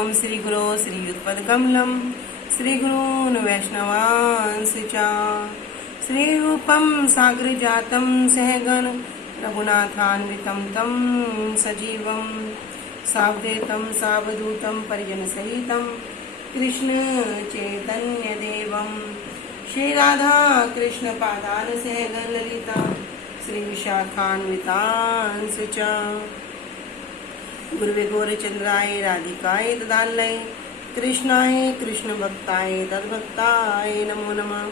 शरणम श्री गुरो श्रीयुतपदकमलम श्री गुरून् वैष्णवांश्च श्री रूपम सागर जातम सहगण रघुनाथान्वितं तं सजीवं सावधेतं सावधूतं परिजन सहितं कृष्ण चैतन्य देवं श्री राधा कृष्ण पादान सहगण ललिता श्री विशाखान्वितांश्च गुरुवे गौरचंद्राय राधिकाय तदालय कृष्णाय कृष्ण भक्ताय तद्भक्ताय नमो नमः।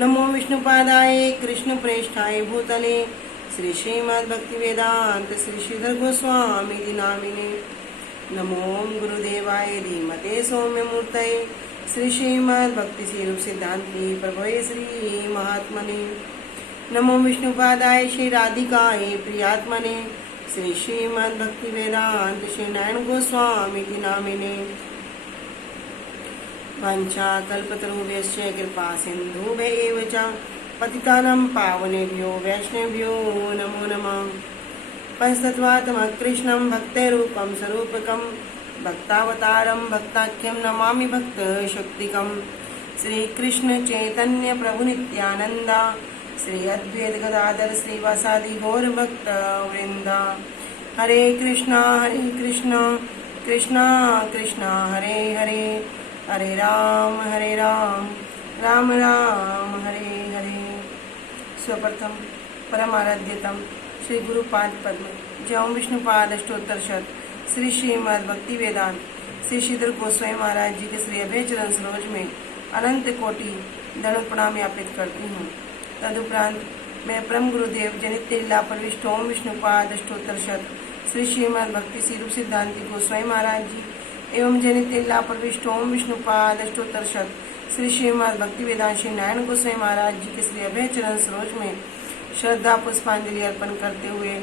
नमो विष्णुपादाय कृष्ण प्रेष्ठाय भूतले श्री श्रीमद् भक्ति वेदांत श्री श्रीधर गोस्वामी नामिने। नमो गुरुदेवाय धीमते सौम्य मूर्तये श्री श्रीमद् भक्ति स्वरूप सिद्धांति प्रभवे श्री महात्मने। नमो विष्णुपादाय श्री राधिकाय प्रियात्मने श्री श्रीमद् भक्ति वेदांत श्री नारायण गोस्वामी नामिने। वाञ्छा कल्पतरुभ्यश्च कृपा सिन्धुभ्येव च पतितानां पावनेभ्यो वैष्णवेभ्यो नमो नमः। पंचतत्त्वात्मकं कृष्णं भक्तैरूपं स्वरूपकं भक्तावतारं भक्ताख्यं नमामि भक्तशक्तिकं। श्री कृष्ण चैतन्य प्रभु नित्यानंद श्री अद्वैत गदाधर श्रीवासादि गौर भक्त वृंदा। हरे कृष्णा कृष्णा कृष्णा हरे हरे हरे राम राम राम हरे हरे। स्वप्रथम परम आराध्यतम श्री गुरुपाद पद्म जय विष्णुपाद अष्टोत्तर शत श्री श्रीमद् भक्ति वेदांत श्री श्रीधर गोस्वामी महाराज जी के श्री अभय चरण सरोज में अनंत कोटि दंड प्रणाम ज्ञापित करती हूँ। तदुपरांत मैं परम गुरुदेव जनित लीला प्रविष्ट ओम विष्णुपाद अष्टोत्तर शत श्री श्रीमद् भक्ति स्वरूप सिद्धांति गोस्वामी महाराज जी एवं जनित लीला प्रविष्ट ओम विष्णुपाद अष्टोत्तर शत श्री श्रीमद् भक्ति वेदांत श्री नारायण गोस्वामी महाराज जी के श्री अभय चरण सरोज में श्रद्धा पुष्पांजलि अर्पण करते हुए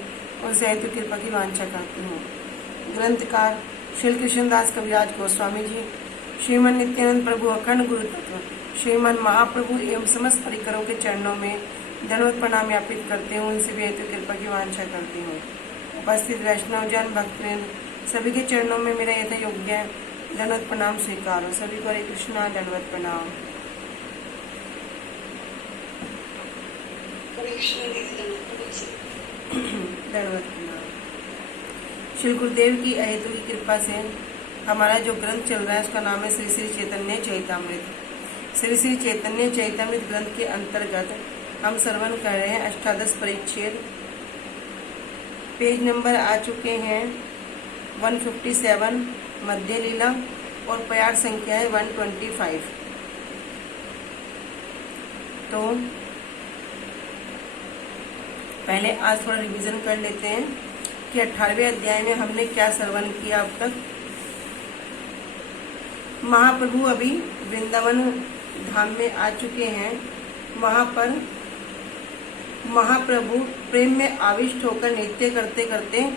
उनसे हेतु कृपा की वांछा करती हूँ। ग्रंथकार श्री कृष्णदास कविराज गोस्वामी जी, श्रीमन नित्यानंद प्रभु अखंड गुरु तत्व श्रीमन महाप्रभु एवं समस्त परिकरों के चरणों में दंडवत प्रणाम ज्ञापित करते हुए उनसे भी हेतु कृपा की वांछा करती हूँ। उपस्थित वैष्णव जन भक्तवृंद सभी के चरणों में मेरा यथा योग्य दंडवत प्रणाम स्वीकार। सभी को हरे कृष्णा दंडवत प्रणाम। दंडवत प्रणाम। श्री गुरुदेव की अहेतु की कृपा से हमारा जो ग्रंथ चल रहा है उसका नाम है श्री श्री चैतन्य चैतामृत। श्री श्री चैतन्य चैतामृत ग्रंथ के अंतर्गत हम श्रवण कर रहे हैं अष्टादश परिच्छेद। पेज नंबर आ चुके हैं 157 मध्य लीला और प्यार संख्या है 125। तो पहले आज थोड़ा रिवीजन कर लेते हैं कि 18वें अध्याय में हमने क्या श्रवण किया अब तक। महाप्रभु अभी वृंदावन धाम में आ चुके हैं। वहां पर महाप्रभु प्रेम में आविष्ट होकर नृत्य करते करते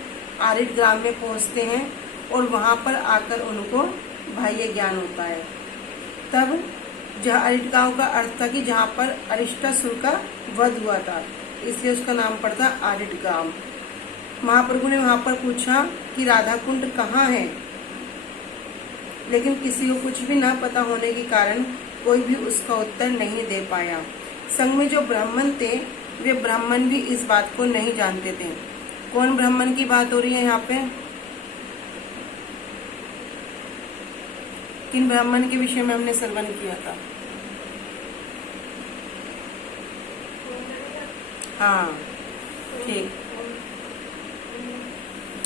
आरिट ग्राम में पहुंचते हैं और वहां पर आकर उनको बाह्य ज्ञान होता है। तब जहाँ आरिट गांव का अर्थ था कि जहाँ पर अरिष्टासुर का वध हुआ था, इसलिए उसका नाम पड़ता आरिट ग्राम। महाप्रभु ने वहां पर पूछा कि राधा कुंड कहाँ है, लेकिन किसी को कुछ भी ना पता होने के कारण कोई भी उसका उत्तर नहीं दे पाया। संग में जो ब्राह्मण थे वे ब्राह्मण भी इस बात को नहीं जानते थे। कौन ब्राह्मण की बात हो रही है यहाँ पे? किन ब्राह्मण के विषय में हमने श्रवण किया था? हाँ ठीक,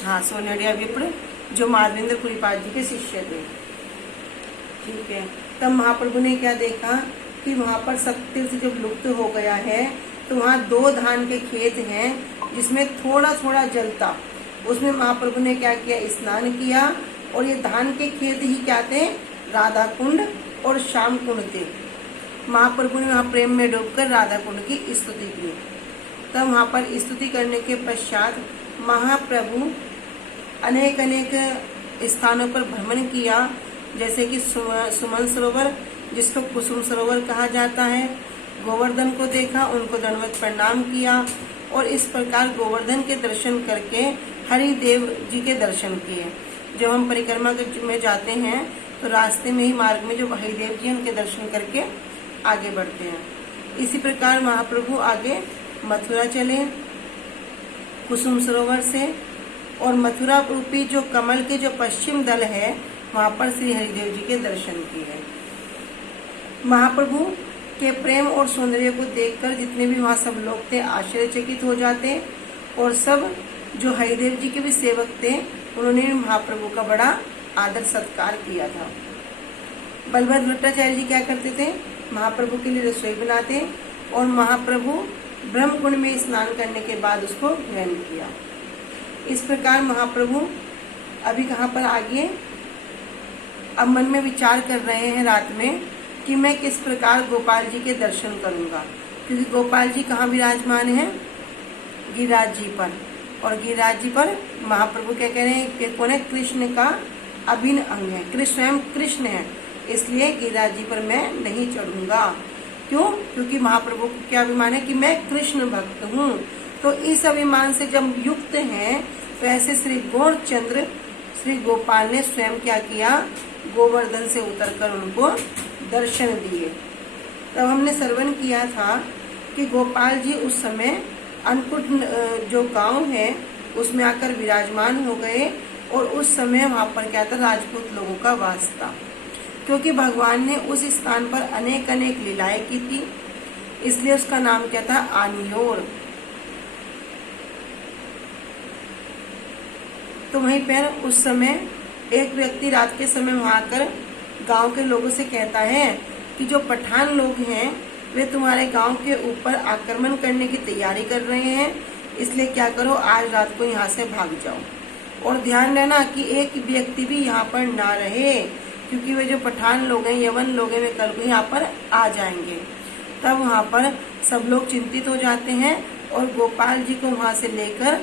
हाँ सोनेडिया विप्र जो माधवेंद्र पुरीपाद जी के शिष्य थे। ठीक है। तब महाप्रभु ने क्या देखा कि वहां पर सत्तीर्थ जब लुप्त हो गया है तो वहाँ 2 धान के खेत हैं जिसमें थोड़ा थोड़ा जल था। उसमें महाप्रभु ने क्या किया, स्नान किया और ये धान के खेत ही क्या थे, राधा कुंड और श्याम कुंड थे। महाप्रभु ने वहाँ प्रेम में डूबकर राधा कुंड की स्तुति की। तब वहाँ पर स्तुति करने के पश्चात महाप्रभु अनेक अनेक स्थानों पर भ्रमण किया, जैसे कि सुमन सरोवर जिसको कुसुम सरोवर कहा जाता है, गोवर्धन को देखा, उनको दंडवत प्रणाम किया और इस प्रकार गोवर्धन के दर्शन करके हरिदेव जी के दर्शन किए। जब हम परिक्रमा में जाते हैं तो रास्ते में ही मार्ग में जो हरिदेव जी उनके दर्शन करके आगे बढ़ते हैं। इसी प्रकार महाप्रभु आगे मथुरा चले कुसुम सरोवर से, और मथुरा रूपी जो कमल के जो पश्चिम दल है वहां पर श्री हरिदेव जी के दर्शन किए। महाप्रभु के प्रेम और सौंदर्य को देखकर जितने भी वहां सब लोग थे आश्चर्यचकित हो जाते, और सब जो हरिदेव जी के भी सेवक थे उन्होंने भी महाप्रभु का बड़ा आदर सत्कार किया था। बलभद्र भट्टाचार्य जी क्या करते थे, महाप्रभु के लिए रसोई बनाते और महाप्रभु ब्रह्म कुंड में स्नान करने के बाद उसको ग्रहण किया। इस प्रकार महाप्रभु अभी कहाँ पर आगे अब मन में विचार कर रहे हैं रात में कि मैं किस प्रकार गोपाल जी के दर्शन करूंगा, क्योंकि गोपाल जी कहाँ विराजमान हैं, गिरिराज जी पर, और गिरिराज जी पर महाप्रभु क्या कह रहे हैं कि कौन है, कृष्ण का अभिन्न अंग है, कृष्ण स्वयं कृष्ण है, इसलिए गिरिराज जी पर मैं नहीं चढ़ूंगा। क्यों? क्योंकि महाप्रभु को क्या अभिमान है कि मैं कृष्ण भक्त हूँ। तो इस अभिमान से जब युक्त हैं तो ऐसे श्री गौरचंद्र श्री गोपाल ने स्वयं क्या किया, गोवर्धन से उतरकर उनको दर्शन दिए। तब हमने श्रवण किया था कि गोपाल जी उस समय अन्नकूट जो गांव है उसमें आकर विराजमान हो गए, और उस समय वहां पर क्या था, राजपूत लोगों का वास था। क्योंकि भगवान ने उस स्थान पर अनेक अनेक लीलाएं की थी, इसलिए उसका नाम क्या था, आनियोर। तो वहीं पर उस समय एक व्यक्ति रात के समय वहां आकर गांव के लोगों से कहता है कि जो पठान लोग हैं वे तुम्हारे गांव के ऊपर आक्रमण करने की तैयारी कर रहे हैं, इसलिए क्या करो, आज रात को यहाँ से भाग जाओ। और ध्यान रहना कि एक व्यक्ति भी यहाँ पर ना रहे, क्योंकि वे जो पठान लोग हैं, यवन लोग हैं, वे कल को यहाँ पर आ जाएंगे। तब वहाँ पर सब लोग चिंतित हो जाते हैं और गोपाल जी को वहाँ से लेकर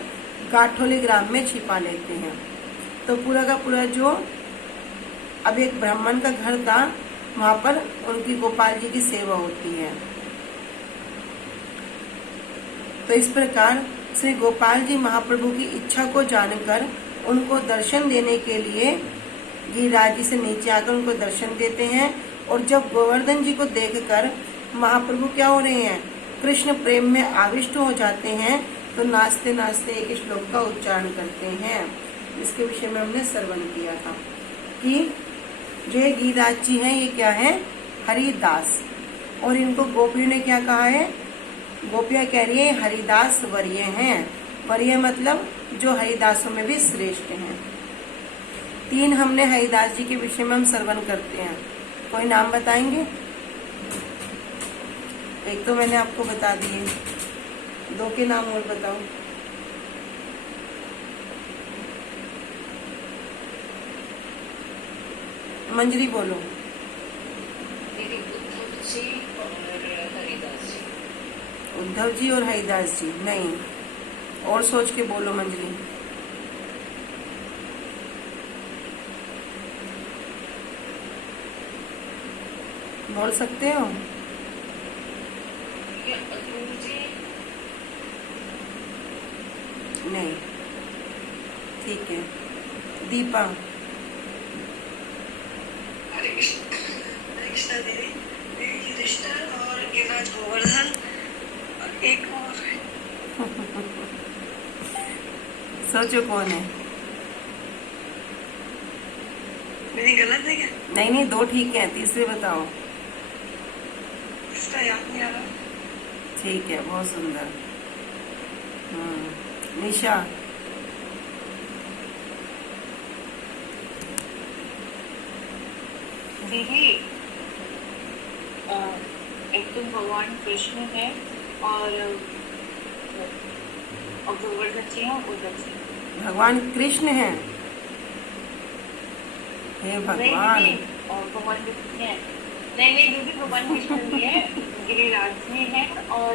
गाठोली ग्राम में छिपा लेते हैं। तो पूरा का पूरा जो अब एक ब्राह्मण का घर था वहाँ पर उनकी गोपाल जी की सेवा होती है। तो इस प्रकार श्री गोपाल जी महाप्रभु की इच्छा को जानकर उनको दर्शन देने के लिए गिरिराज जी से नीचे आकर उनको दर्शन देते हैं। और जब गोवर्धन जी को देखकर महाप्रभु क्या हो रहे हैं, कृष्ण प्रेम में आविष्ट हो जाते हैं, तो नाचते नाचते एक श्लोक का उच्चारण करते हैं। इसके विषय में हमने श्रवण किया था कि जो गिरिराज जी हैं ये क्या है, हरिदास, और इनको गोपियों ने क्या कहा है, गोपियां कह रही है हरिदास वर्य हैं। वर्य मतलब जो हरिदासों में भी श्रेष्ठ हैं। 3 हमने हरिदास जी के विषय में हम श्रवण करते हैं, कोई नाम बताएंगे? एक तो मैंने आपको बता दिए, 2 के नाम और बताओ। मंजरी बोलो। उद्धव जी और हरिदास जी नहीं, और सोच के बोलो मंजरी। बोल सकते हो? नहीं, ठीक है। दीपा। कृष्णा देवी, युधिष्ठिर और गिरिराज गोवर्धन, और एक और सोचो कौन है? मेरी गलत है क्या? नहीं नहीं, 2 ठीक है, तीसरे बताओ। इसका याद नहीं आ रहा। ठीक है, बहुत सुंदर। निशा। दीदी, एक तो भगवान कृष्ण है और गोवर्धन जी हैं, उद्धव जी। भगवान कृष्ण है? हे भगवान। नहीं, और भगवान कृष्ण है। नहीं दीदी, भगवान कृष्ण जी है, गिरिराज जी हैं और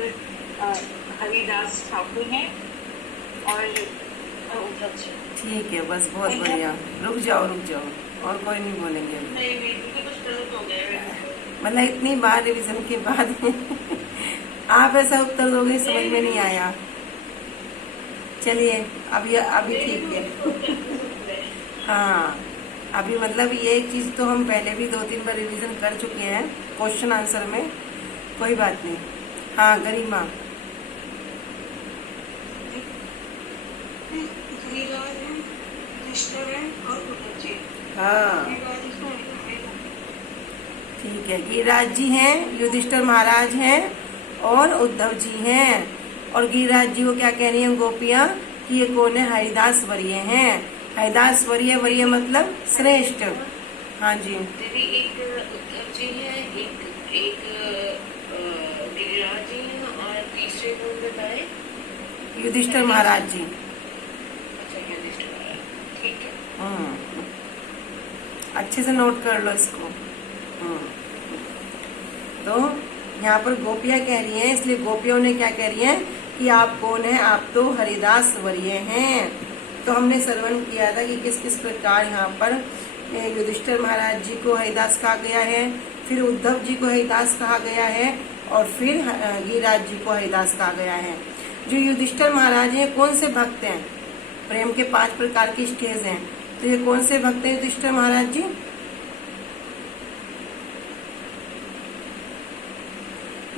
हरिदास ठाकुर हैं और उद्धव जी। ठीक है, बस बहुत बढ़िया। रुक जाओ, और कोई नहीं बोलेंगे अभी। नहीं, कुछ गलत हो गया। मतलब इतनी बार रिवीजन के बाद आप ऐसा उत्तर दोगे, समझ में नहीं आया। चलिए, अभी ठीक है। हाँ, अभी मतलब ये चीज तो हम पहले भी 2-3 बार रिवीजन कर चुके हैं क्वेश्चन आंसर में, कोई बात नहीं। हाँ गरिमा, गिरिराज है, युधिष्ठिर है और उद्धव जी। हाँ गिरिराज इसमें है। ठीक है, गिरिराज जी हैं, युधिष्ठिर महाराज हैं और उद्धव जी हैं। और गिरिराज जी को क्या कह रही हैं गोपियां कि ये कौन है, हरिदास वरीय हैं। हरिदास वरीय, वरीय मतलब श्रेष्ठ। हाँ जी, दीदी एक उद्धव जी है, एक गिरिराज जी हैं और तीसरे कौन बताए? युधिष्ठिर महाराज जी। अच्छा युधिष्ठिर महाराज, ठीक है। अच्छे से नोट कर लो इसको। तो यहाँ पर गोपियां कह रही हैं, इसलिए गोपियों ने क्या कह रही हैं कि आप कौन है, आप तो हरिदास वरीय हैं। तो हमने श्रवण किया था कि किस किस प्रकार यहाँ पर युधिष्ठिर महाराज जी को हरिदास कहा गया है, फिर उद्धव जी को हरिदास कहा गया है और फिर गिरिराज जी को हरिदास कहा गया है। जो युधिष्ठिर महाराज हैं कौन से भक्त हैं, प्रेम के 5 प्रकार की स्टेज हैं, तो ये कौन से भक्त हैं युधिष्ठिर महाराज जी?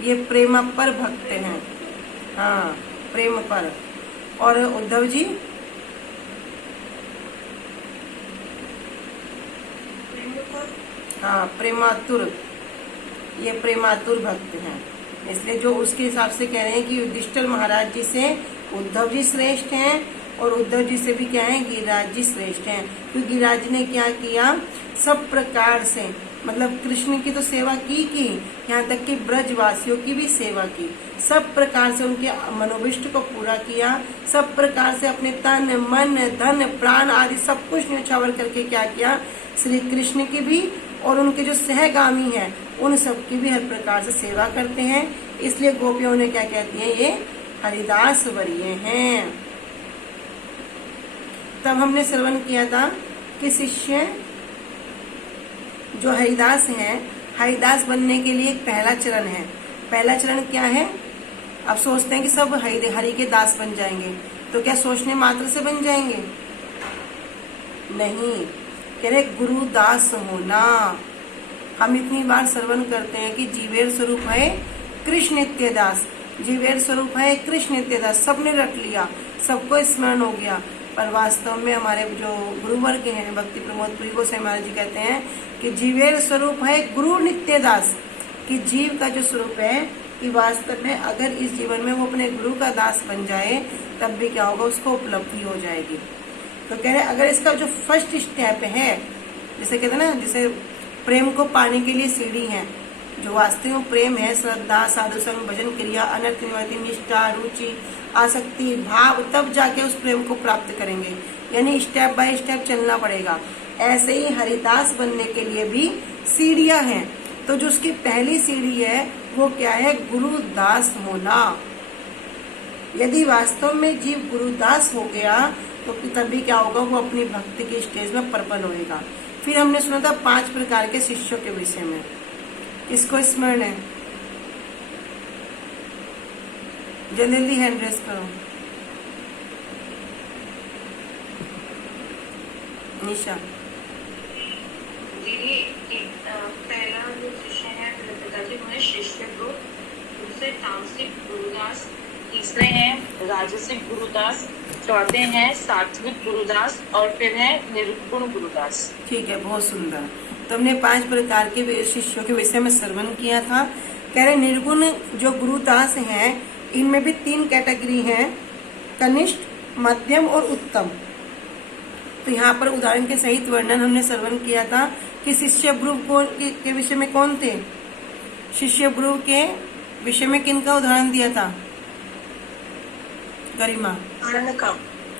ये प्रेम पर भक्त हैं। हाँ, प्रेम पर। और उद्धव जी? हाँ, प्रेमातुर। ये प्रेमातुर भक्त हैं, इसलिए जो उसके हिसाब से कह रहे हैं कि युधिष्ठिर महाराज जी से उद्धव जी श्रेष्ठ हैं और उद्धव जी से भी क्या है, गिरिराज जी श्रेष्ठ हैं। क्योंकि गिरिराज जी ने क्या किया, सब प्रकार से मतलब कृष्ण की तो सेवा की, यहाँ तक कि ब्रजवासियों की भी सेवा की, सब प्रकार से उनके मनोभिष्ट को पूरा किया, सब प्रकार से अपने तन मन धन प्राण आदि सब कुछ न्यौछावर करके क्या किया, श्री कृष्ण की भी और उनके जो सहगामी हैं उन सब की भी हर प्रकार से सेवा करते हैं। इसलिए गोपियों ने क्या कहती हैं, ये हरिदास वरीय हैं। तब हमने श्रवण किया था कि शिष्य जो हरिदास हैं, हरिदास बनने के लिए एक पहला चरण है। पहला चरण क्या है, अब सोचते हैं कि सब हरि के दास बन जाएंगे, तो क्या सोचने मात्र से बन जाएंगे? नहीं, कह रहे गुरु दास होना। हम इतनी बार श्रवण करते हैं कि जीवेर स्वरूप है कृष्ण नित्य दास, जीवेर स्वरूप है कृष्ण नित्य दास, सबने रट लिया, सबको स्मरण हो गया। पर वास्तव में हमारे जो गुरुवर्ग हैं, भक्ति प्रमोद पुरी गोस्वामी महाराज जी कहते हैं कि जीवेर स्वरूप है गुरु नित्य दास, कि जीव का जो स्वरूप है कि वास्तव में अगर इस जीवन में वो अपने गुरु का दास बन जाए तब भी क्या होगा, उसको उपलब्धि हो जाएगी। तो कह रहे अगर इसका जो फर्स्ट स्टेप है, जैसे कहते हैं ना, जैसे प्रेम को पाने के लिए सीढ़ी है, जो वास्तविक में प्रेम है श्रद्धा साधु संग भजन क्रिया अनर्थ निवर्ति निष्ठा रुचि आसक्ति भाव, तब जाके उस प्रेम को प्राप्त करेंगे, यानी स्टेप बाय स्टेप चलना पड़ेगा। ऐसे ही हरिदास बनने के लिए भी सीढ़ियां हैं। तो जो उसकी पहली सीढ़ी है वो क्या है, गुरुदास होना। यदि वास्तव में जीव गुरुदास हो गया तो तभी क्या होगा, वो अपनी भक्ति की स्टेज में प्रबल होएगा। फिर हमने सुना था 5 प्रकार के शिष्यों के विषय में, इसको स्मरण है? जल्दी हैंड रेस करो। निशा। दीदी पहला जो शिष्य है पिताजी वो है शिष्य को, दूसरे तामसिक गुरुदास, तीसरे हैं राजसिक गुरुदास, चौथे हैं सात्विक गुरुदास और फिर है निर्गुण गुरुदास। ठीक है, बहुत सुंदर। तो हमने 5 प्रकार के शिष्यों के विषय में श्रवण किया था। कह रहे निर्गुण जो गुरुदास हैं इनमें भी 3 कैटेगरी हैं, कनिष्ठ, मध्यम और उत्तम। तो यहाँ पर उदाहरण के सहित वर्णन हमने श्रवण किया था कि शिष्य भ्रुव के विषय में कौन थे, शिष्य भ्रुव के विषय में किनका उदाहरण दिया था गरिमा? का।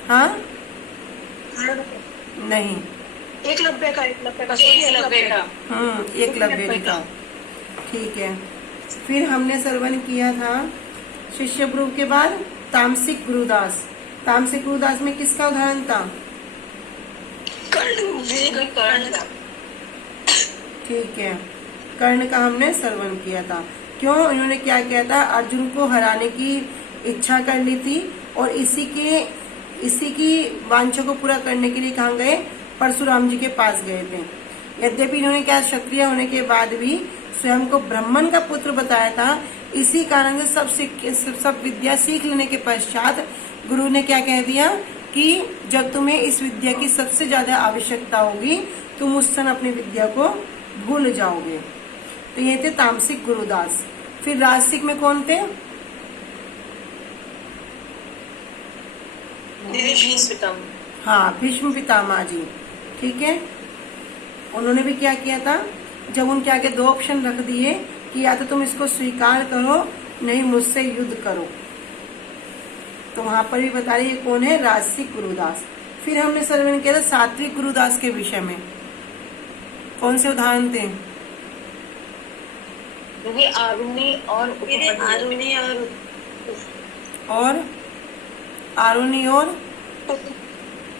हाँ नहीं, एकलव्य का। एकलव्य का। एकलव्य का। ठीक है। फिर हमने श्रवण किया था शिष्य भ्रुव के बाद तामसिक गुरुदास। तामसिक गुरुदास में किसका उदाहरण था? कर्ण। ठीक है, कर्ण का हमने श्रवण किया था। क्यों? इन्होंने क्या किया था, अर्जुन को हराने की इच्छा कर ली थी और इसी की वांछा को पूरा करने के लिए कहाँ गए, परशुराम जी के पास गए थे। यद्यपि इन्होंने क्या क्षत्रिय होने के बाद भी स्वयं को ब्राह्मण का पुत्र बताया था, इसी कारण से सब विद्या सीख लेने के पश्चात गुरु ने क्या कह दिया कि जब तुम्हें इस विद्या की सबसे ज्यादा आवश्यकता होगी तुम उस समय अपनी विद्या को भूल जाओगे। तो ये थे तामसिक गुरुदास। फिर राजसिक में कौन थे? हाँ, भीष्म पितामह जी। ठीक है, उन्होंने भी क्या किया था, जब उनके आगे दो ऑप्शन रख दिए कि या तो तुम इसको स्वीकार करो नहीं मुझसे युद्ध करो, तो वहां पर भी बता रही है कौन है, राजसिक गुरुदास। फिर हमने श्रवण किया था सात्विक गुरुदास के विषय में। कौन से उदाहरण थे? आरुणि और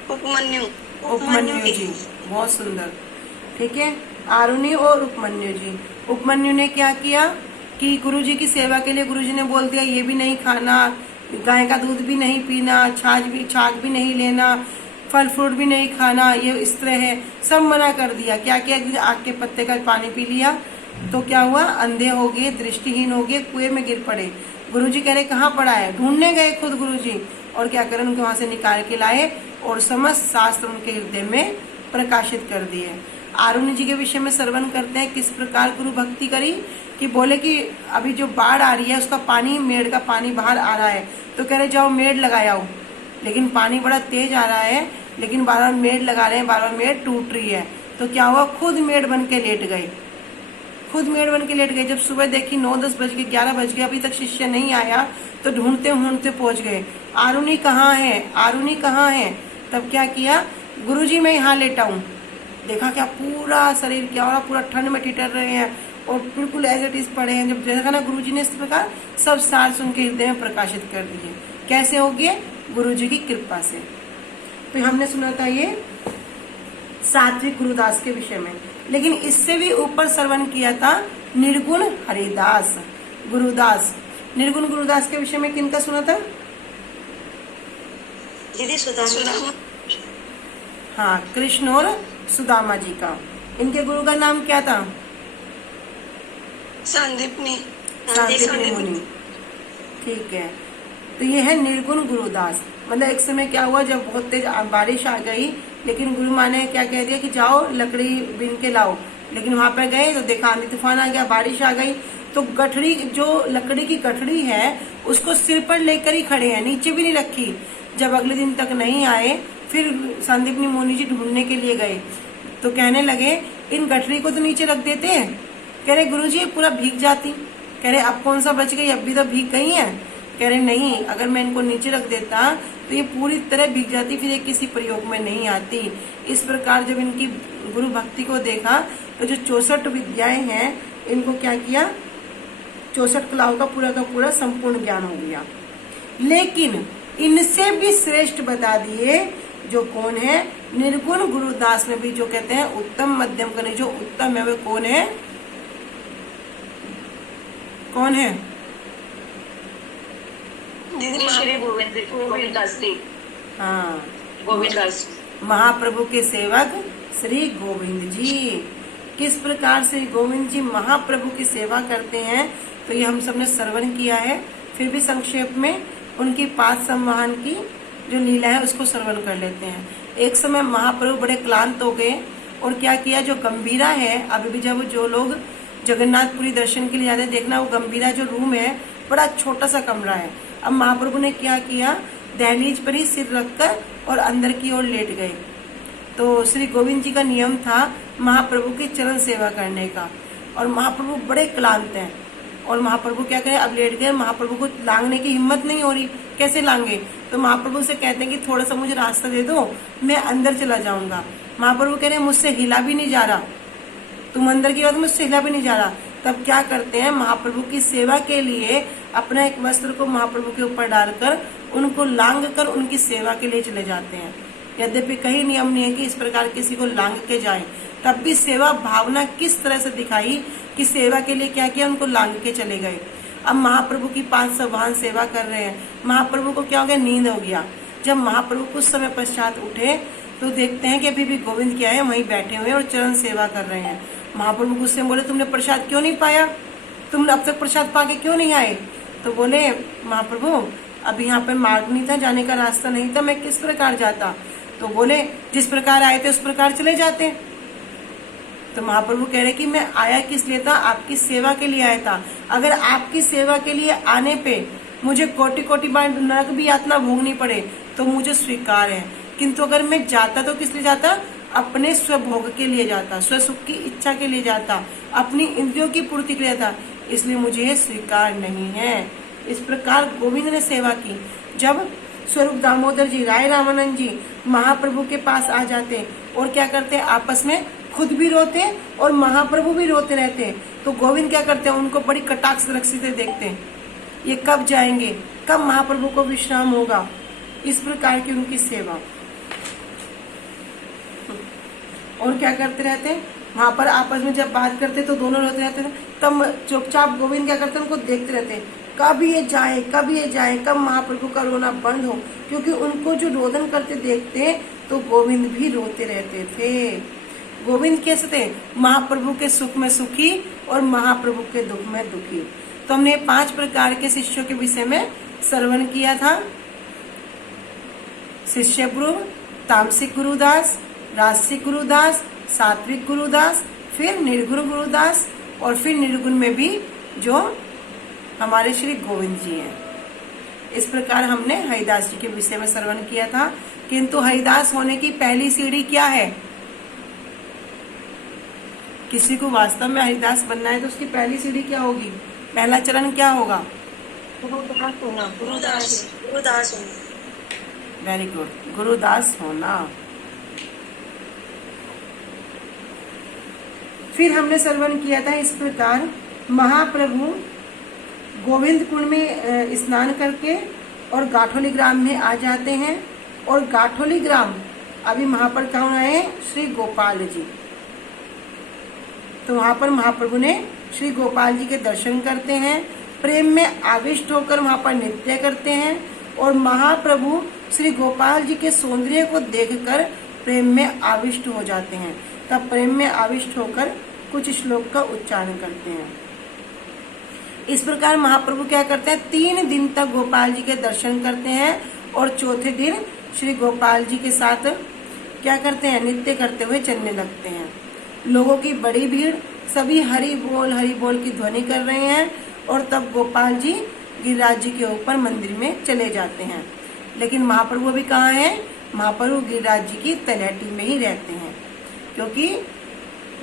उपमन्यु जी, बहुत सुंदर। ठीक है, आरुणि और उपमन्यु जी। उपमन्यु ने क्या किया कि गुरुजी की सेवा के लिए गुरुजी ने बोल दिया ये भी नहीं खाना, गाय का दूध भी नहीं पीना, छाछ भी नहीं लेना, फल फ्रूट भी नहीं खाना, ये इस तरह है, सब मना कर दिया। क्या किया, आग के पत्ते का पानी पी लिया तो क्या हुआ, अंधे हो गए, दृष्टिहीन हो गए, कुएं में गिर पड़े। गुरुजी कह रहे कहाँ पड़ा है, ढूंढने गए खुद गुरुजी, और क्या करें उनको वहां से निकाल के लाए और समस्त शास्त्र उनके हृदय में प्रकाशित कर दिए। आरुणि जी के विषय में श्रवण करते हैं किस प्रकार गुरु भक्ति करी, कि बोले कि अभी जो बाढ़ आ रही है उसका पानी, मेड़ का पानी बाहर आ रहा है, तो कह रहे जाओ मेड़ लगाओ, लेकिन पानी बड़ा तेज आ रहा है, लेकिन बार बार मेड़ लगा रहे हैं, बार बार मेड़ टूट रही है। तो क्या हुआ, खुद मेड़ बन के लेट गए, खुद मेड़ बन के लेट गए। जब सुबह देखी 9-10 बज गए, 11 बज गए, अभी तक शिष्य नहीं आया, तो ढूंढते ढूंढते पहुंच गए, आरुणि कहाँ है, आरुणि कहाँ है। तब क्या किया, गुरुजी मैं यहाँ लेटा हूँ। देखा क्या पूरा शरीर क्या हो रहा, पूरा ठंड में ठिठर रहे हैं और बिल्कुल एज इट इज पड़े हैं। जब देखा ना गुरुजी ने इस प्रकार सब सार उनके हृदय में प्रकाशित कर दिए। कैसे हो गए, गुरुजी की कृपा से। तो हमने सुना था ये सात्विक गुरुदास के विषय में, लेकिन इससे भी ऊपर श्रवण किया था निर्गुण हरिदास गुरुदास। निर्गुण गुरुदास के विषय में किनका सुना था? दीदी सुदामा। हाँ, कृष्ण और सुदामा जी का। इनके गुरु का नाम क्या था? संदीपनी मुनि। ठीक है, तो ये है निर्गुण गुरुदास। मतलब एक समय क्या हुआ, जब बहुत तेज बारिश आ गई, लेकिन गुरु माँ ने क्या कह दिया कि जाओ लकड़ी बीन के लाओ, लेकिन वहां पर गए तो देखा आंधी तूफान आ गया, बारिश आ गई, तो गठड़ी, जो लकड़ी की गठड़ी है उसको सिर पर लेकर ही खड़े हैं, नीचे भी नहीं रखी। जब अगले दिन तक नहीं आए, फिर संदीपनी मुनि जी ढूंढने के लिए गए, तो कहने लगे इन गठरी को तो नीचे रख देते हैं। कह रहे गुरुजी पूरा भीग जाती। कह रहे अब कौन सा बच गई, अब भी तो भीग गई है। कह रहे नहीं, अगर मैं इनको नीचे रख देता तो ये पूरी तरह भीग जाती, फिर ये किसी प्रयोग में नहीं आती। इस प्रकार जब इनकी गुरु भक्ति को देखा तो जो 64 विद्याएं हैं, इनको क्या किया, 64 कलाओं का पूरा संपूर्ण ज्ञान हो गया। लेकिन इनसे भी श्रेष्ठ बता दिए जो कौन है, निर्गुण गुरुदास में भी जो कहते हैं उत्तम मध्यम करने, जो उत्तम है वो कौन है, कौन है? श्री गोविंददास जी। हाँ, गोविंददास महाप्रभु के सेवक श्री गोविंद जी। किस प्रकार से गोविंद जी महाप्रभु की सेवा करते हैं, तो ये हम सबने श्रवण किया है। फिर भी संक्षेप में उनकी पाद संवहन की जो लीला है उसको श्रवण कर लेते हैं। एक समय महाप्रभु बड़े क्लांत हो गए और क्या किया, जो गंभीरा है, अभी भी जब जो लोग जगन्नाथपुरी दर्शन के लिए जाते हैं, देखना वो गंभीरा जो रूम है बड़ा छोटा सा कमरा है। अब महाप्रभु ने क्या किया, दहलीज पर ही सिर रखकर और अंदर की ओर लेट गए। तो श्री गोविंद जी का नियम था महाप्रभु की चरण सेवा करने का, और महाप्रभु बड़े क्लांत हैं, और महाप्रभु क्या करें, अब लेट गए। महाप्रभु को लांगने की हिम्मत नहीं हो रही, कैसे लांगे, तो महाप्रभु से कहते हैं कि थोड़ा सा मुझे रास्ता दे दो, मैं अंदर चला जाऊंगा। महाप्रभु कह रहे हैं मुझसे हिला भी नहीं जा रहा, तुम अंदर की बात, मुझसे हिला भी नहीं जा रहा। तब क्या करते हैं, महाप्रभु की सेवा के लिए अपना एक वस्त्र को महाप्रभु के ऊपर डालकर उनको लांग कर उनकी सेवा के लिए चले जाते हैं। यद्यपि कहीं नियम नहीं है कि इस प्रकार किसी को लांग के जाए, तब भी सेवा भावना किस तरह से दिखाई कि सेवा के लिए क्या किया, उनको लांग के चले गए। अब महाप्रभु की 500 वाहन सेवा कर रहे हैं, महाप्रभु को क्या हो गया, नींद हो गया। जब महाप्रभु कुछ समय पश्चात उठे तो देखते हैं कि अभी भी गोविंद क्या है, वहीं बैठे हुए हैं और चरण सेवा कर रहे हैं। महाप्रभु गुस्से में बोले, तुमने प्रसाद क्यों नहीं पाया, तुम अब तक प्रसाद पाके क्यों नहीं आए? तो बोले, महाप्रभु अब यहाँ पे मार्ग नहीं था, जाने का रास्ता नहीं था, मैं किस प्रकार जाता? तो बोले, जिस प्रकार आए थे उस प्रकार चले जाते। तो महाप्रभु कह रहे कि मैं आया किस लिए था, आपकी सेवा के लिए आया था। अगर आपकी सेवा के लिए आने पे मुझे कोटि कोटि बार नरक भी यातना भोगनी पड़े तो मुझे स्वीकार है, किंतु अगर मैं जाता तो किस लिए जाता? अपने स्वभोग के लिए जाता, स्व सुख की इच्छा के लिए जाता, अपनी इंद्रियों की पूर्ति के लिए जाता, इसलिए मुझे ये स्वीकार नहीं है। इस प्रकार गोविंद ने सेवा की। जब स्वरूप दामोदर जी, राय रामानंद जी महाप्रभु के पास आ जाते और क्या करते, आपस में खुद भी रोते और महाप्रभु भी रोते रहते, तो गोविंद क्या करते हैं, उनको बड़ी कटाक्ष दृष्टि से देखते हैं, ये कब जाएंगे, कब महाप्रभु को विश्राम होगा। इस प्रकार की उनकी सेवा। और क्या करते रहते हैं, वहां पर आपस में जब बात करते तो दोनों रोते रहते थे, तब चुपचाप गोविंद क्या करते हैं, उनको देखते रहते हैं, कब ये जाए, कब ये जाए, कब महाप्रभु का रोना बंद हो। क्योंकि उनको जो रोदन करते देखते तो गोविंद भी रोते रहते थे। गोविंद कैसे थे, महाप्रभु के सुख में सुखी और महाप्रभु के दुख में दुखी। तो हमने 5 प्रकार के शिष्यों के विषय में श्रवण किया था। शिष्य गुरु, तामसिक गुरुदास, राजसिक गुरुदास, सात्विक गुरुदास, फिर निर्गुण गुरुदास, और फिर निर्गुण में भी जो हमारे श्री गोविंद जी हैं। इस प्रकार हमने हरिदास जी के विषय में श्रवण किया था। किंतु हरिदास होने की पहली सीढ़ी क्या है? किसी को वास्तव में हरिदास बनना है तो उसकी पहली सीढ़ी क्या होगी, पहला चरण क्या होगा? गुरुदास होना। वेरी गुड, गुरुदास होना। फिर हमने श्रवण किया था इस प्रकार, महाप्रभु गोविंद कुंड में स्नान करके और गाठोली ग्राम में आ जाते हैं। और गाठोली ग्राम अभी वहां पर कौन आए? श्री गोपाल जी। तो वहां पर महाप्रभु ने श्री गोपाल जी के दर्शन करते हैं, प्रेम में आविष्ट होकर वहां पर नृत्य करते हैं और महाप्रभु श्री गोपाल जी के सौंदर्य को देखकर प्रेम में आविष्ट हो जाते हैं। तब प्रेम में आविष्ट होकर कुछ श्लोक का उच्चारण करते हैं। इस प्रकार महाप्रभु क्या करते हैं, 3 दिन तक गोपाल जी के दर्शन करते हैं और चौथे दिन श्री गोपाल जी के साथ क्या करते हैं, नृत्य करते हुए चलने लगते हैं। लोगों की बड़ी भीड़, सभी हरि बोल की ध्वनि कर रहे हैं और तब गोपाल जी गिरिराज जी के ऊपर मंदिर में चले जाते हैं। लेकिन महाप्रभु अभी कहाँ हैं? महाप्रभु गिरिराज जी की तलहटी में ही रहते हैं, क्योंकि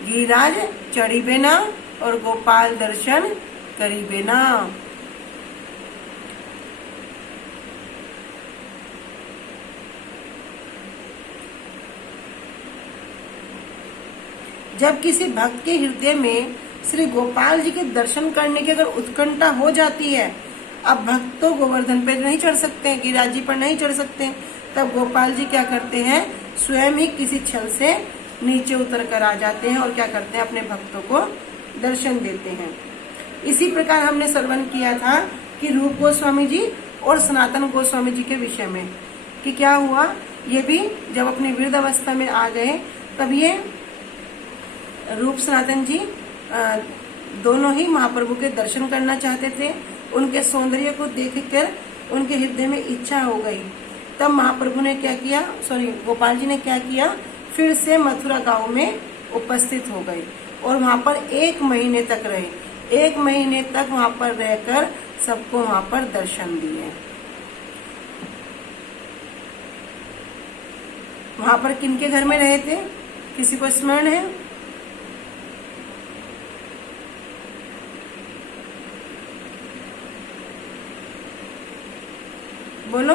गिरिराज चढ़ी बिना और गोपाल दर्शन करी बिना। जब किसी भक्त के हृदय में श्री गोपाल जी के दर्शन करने की अगर उत्कंठा हो जाती है, अब भक्त तो गोवर्धन पे नहीं चढ़ सकते, गिरिराज जी पर नहीं चढ़ सकते, तब गोपाल जी क्या करते हैं, स्वयं ही किसी छल से नीचे उतर कर आ जाते हैं और क्या करते हैं, अपने भक्तों को दर्शन देते हैं। इसी प्रकार हमने श्रवण किया था कि रूप गोस्वामी जी और सनातन गोस्वामी जी के विषय में कि क्या हुआ, ये भी जब अपनी वृद्ध अवस्था में आ गए तब ये रूप सनातन जी दोनों ही महाप्रभु के दर्शन करना चाहते थे। उनके सौंदर्य को देखकर उनके हृदय में इच्छा हो गई। तब महाप्रभु ने क्या किया, गोपाल जी ने क्या किया, फिर से मथुरा गांव में उपस्थित हो गए और वहां पर 1 महीने तक रहे। 1 महीने तक वहां पर रहकर सबको वहां पर दर्शन दिए। वहां पर किनके घर में रहे थे, किसी को स्मरण है? बोलो।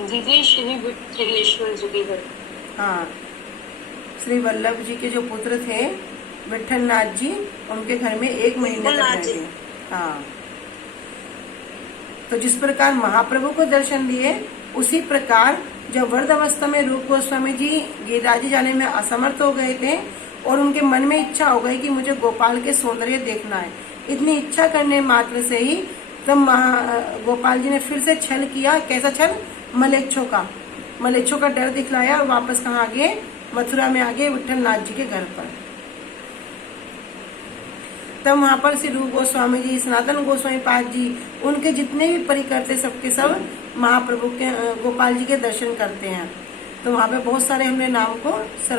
दीदी श्री विठलेश्वर जी के घर। हाँ, श्री वल्लभ जी के जो पुत्र थे विठलनाथ जी, उनके घर में 1 महीने तक रहे थे। हाँ, तो जिस प्रकार महाप्रभु को दर्शन दिए, उसी प्रकार जब वृद्ध अवस्था में रूप गोस्वामी जी गिरिराज जाने में असमर्थ हो गए थे और उनके मन में इच्छा हो गई कि मुझे गोपाल के सौंदर्य देखना है, इतनी इच्छा करने मात्र से ही तब गोपाल जी ने फिर से छल किया। कैसा छल? मलेच्छों का। मलेच्छों का डर दिखलाया और वापस कहाँ आ गए, मथुरा में आ गए विठल नाथ जी के घर पर। तब वहां पर श्री रूप गोस्वामी जी, सनातन गोस्वामी पाद जी, उनके जितने भी परिकर थे सबके सब महाप्रभु के गोपाल जी के दर्शन करते हैं। तो वहां पे बहुत सारे हमने नाम को सर्व